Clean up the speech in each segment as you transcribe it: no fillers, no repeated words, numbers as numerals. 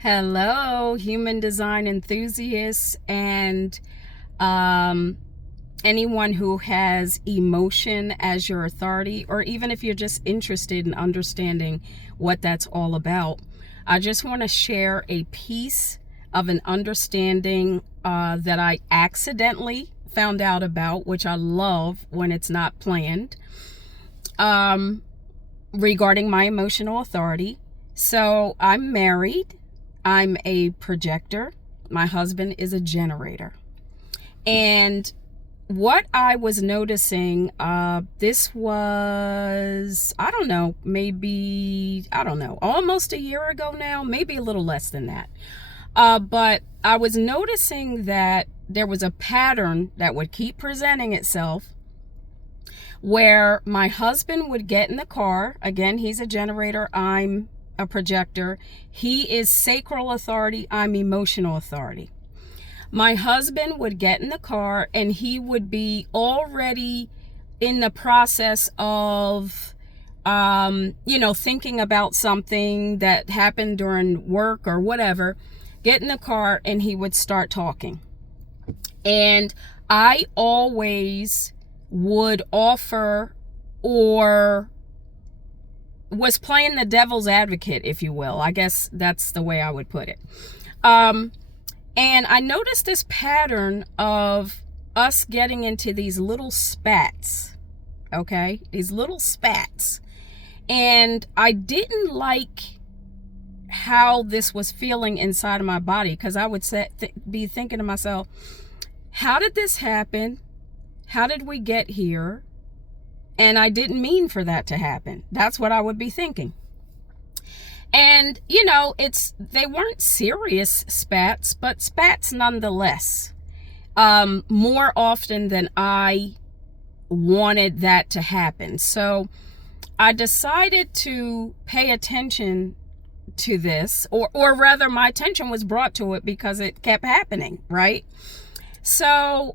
Hello, human design enthusiasts and anyone who has emotion as your authority, or even if you're just interested in understanding what that's all about. I just want to share a piece of an understanding that I accidentally found out about, which I love when it's not planned, regarding my emotional authority. So I'm married. I'm a projector. My husband is a generator. And what I was noticing, this was, almost a year ago now, maybe a little less than that. But I was noticing that there was a pattern that would keep presenting itself where my husband would get in the car. Again, he's a generator. I'm a projector. He is sacral authority. I'm emotional authority. My husband would get in the car and he would be already in the process of, thinking about something that happened during work or whatever. Get in the car and he would start talking. And I always would offer, or was playing the devil's advocate, if you will. I guess that's the way I would put it. And I noticed this pattern of us getting into these little spats, okay? These little spats. And I didn't like how this was feeling inside of my body, because I would be thinking to myself, how did this happen? How did we get here? And I didn't mean for that to happen. That's what I would be thinking. And, they weren't serious spats, but spats nonetheless. More often than I wanted that to happen. So I decided to pay attention to this, or rather my attention was brought to it because it kept happening, right? So,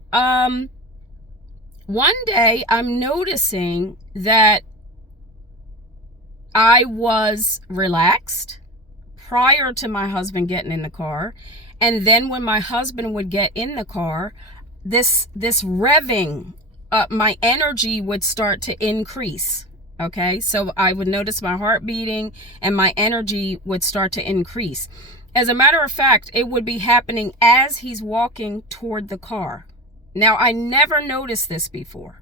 one day I'm noticing that I was relaxed prior to my husband getting in the car. And then when my husband would get in the car, this revving, my energy would start to increase. Okay. So I would notice my heart beating and my energy would start to increase. As a matter of fact, it would be happening as he's walking toward the car. Now, I never noticed this before.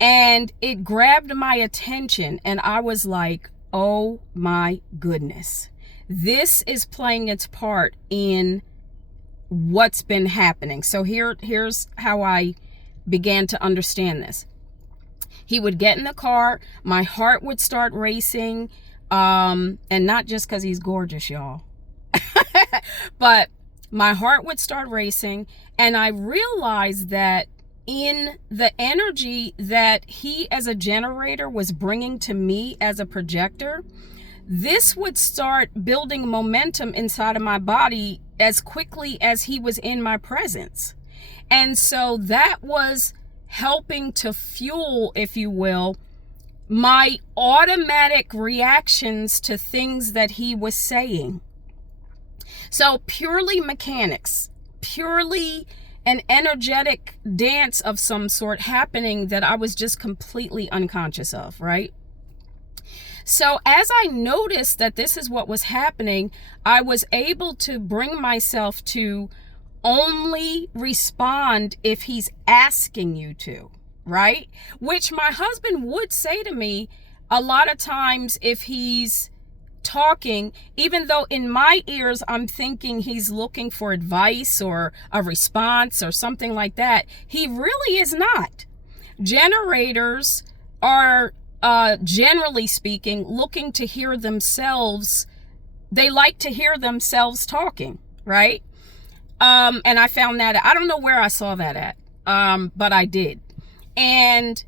And it grabbed my attention and I was like, oh my goodness. This is playing its part in what's been happening. So here's how I began to understand this. He would get in the car, my heart would start racing, and not just because he's gorgeous, y'all. But my heart would start racing, and I realized that in the energy that he as a generator was bringing to me as a projector, this would start building momentum inside of my body as quickly as he was in my presence. And so that was helping to fuel, if you will, my automatic reactions to things that he was saying. So purely mechanics, purely an energetic dance of some sort happening that I was just completely unconscious of, right? So as I noticed that this is what was happening, I was able to bring myself to only respond if he's asking you to, right? Which my husband would say to me a lot of times if he's talking, even though in my ears I'm thinking he's looking for advice or a response or something like that, he really is not. Generators are generally speaking looking to hear themselves. They like to hear themselves talking, right? And I found that, I don't know where I saw that at, but I did. And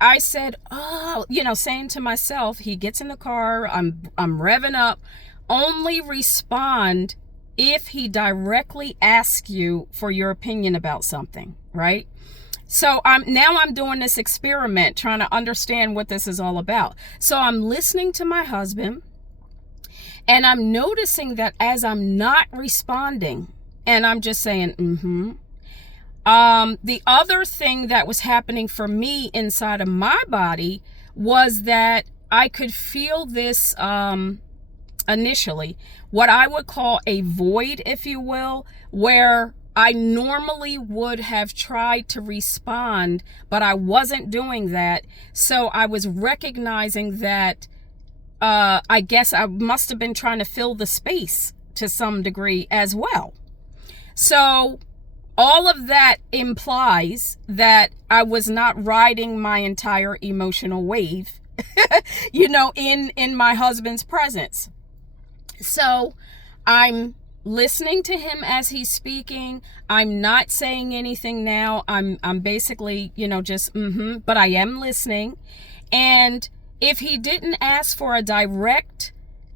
I said, saying to myself, he gets in the car, I'm revving up, only respond if he directly asks you for your opinion about something, right? So I'm doing this experiment, trying to understand what this is all about. So I'm listening to my husband, And I'm noticing that as I'm not responding and I'm just saying, the other thing that was happening for me inside of my body was that I could feel this, initially, what I would call a void, if you will, where I normally would have tried to respond, but I wasn't doing that. So I was recognizing that I guess I must have been trying to fill the space to some degree as well. So all of that implies that I was not riding my entire emotional wave, in my husband's presence. So I'm listening to him as he's speaking. I'm not saying anything now. I'm basically, just but I am listening. And if he didn't ask for a direct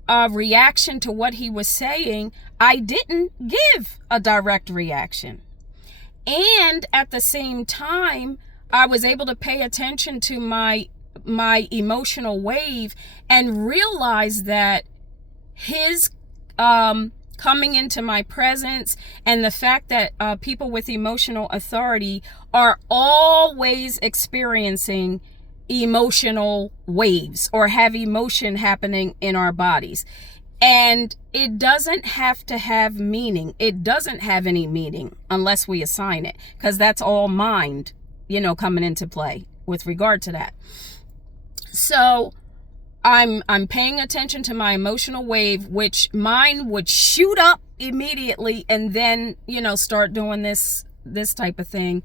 reaction to what he was saying, I didn't give a direct reaction. And at the same time, I was able to pay attention to my emotional wave and realize that his coming into my presence and the fact that people with emotional authority are always experiencing emotional waves or have emotion happening in our bodies. And it doesn't have to have meaning. It doesn't have any meaning unless we assign it, because that's all mind, coming into play with regard to that. So I'm paying attention to my emotional wave, which mine would shoot up immediately and then, start doing this type of thing.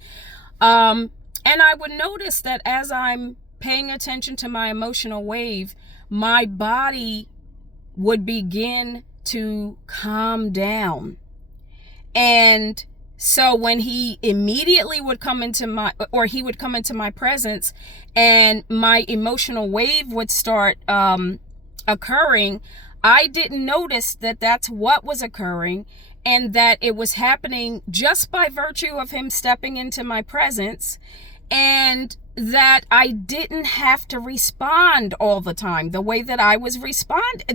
And I would notice that as I'm paying attention to my emotional wave, my body would begin to calm down. And so when he immediately would come into my presence and my emotional wave would start occurring, I didn't notice that that's what was occurring, and that it was happening just by virtue of him stepping into my presence, and that I didn't have to respond all the time the way that I was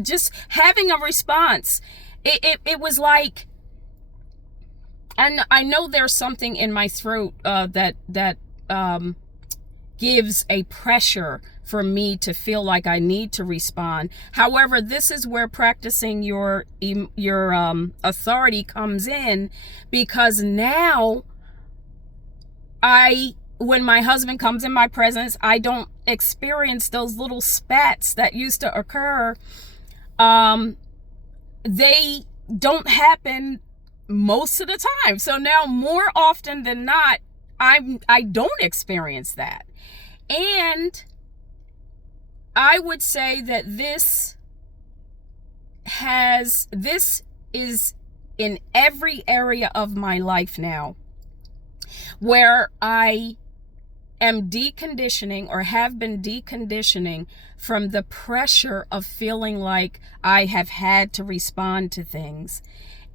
just having a response. It was like, and I know there's something in my throat that gives a pressure for me to feel like I need to respond. However, this is where practicing your authority comes in, because now when my husband comes in my presence, I don't experience those little spats that used to occur. They don't happen most of the time. So now, more often than not, I don't experience that. And I would say that this is in every area of my life now, where I am deconditioning or have been deconditioning from the pressure of feeling like I have had to respond to things,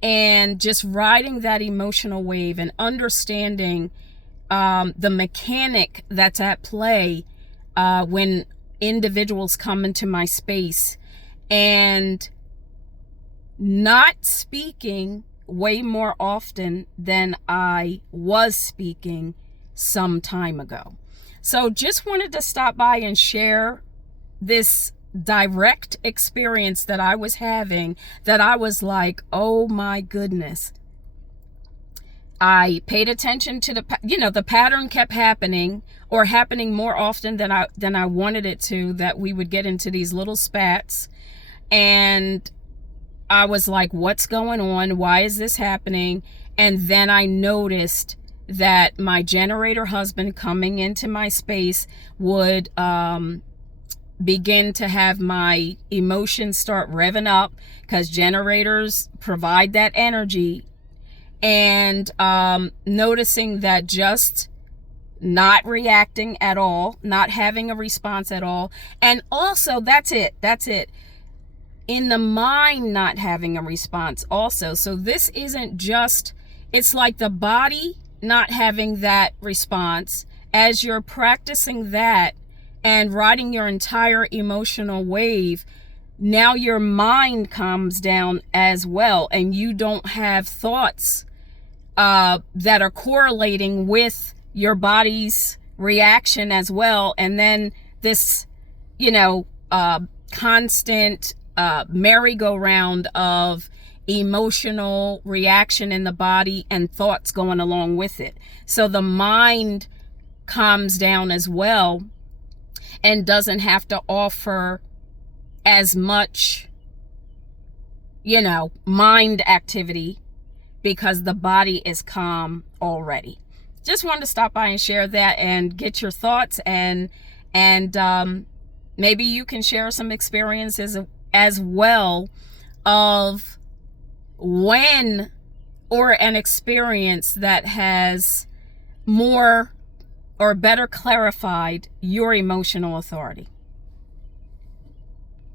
and just riding that emotional wave and understanding the mechanic that's at play when individuals come into my space, and not speaking way more often than I was speaking some time ago. So just wanted to stop by and share this direct experience that I was having, that I was like, oh my goodness. I paid attention to the pattern kept happening, or happening more often than I wanted it to, that we would get into these little spats. And I was like, what's going on? Why is this happening? And then I noticed that my generator husband coming into my space would begin to have my emotions start revving up, because generators provide that energy. And noticing that just not reacting at all, not having a response at all. And also, that's it. In the mind, not having a response also. So this isn't just, it's like the body not having that response. As you're practicing that and riding your entire emotional wave, now your mind calms down as well, and you don't have thoughts that are correlating with your body's reaction as well. And then this, constant merry-go-round of emotional reaction in the body and thoughts going along with it. So the mind calms down as well and doesn't have to offer as much, mind activity, because the body is calm already. Just wanted to stop by and share that and get your thoughts, and maybe you can share some experiences as well of when, or an experience that has more or better clarified your emotional authority.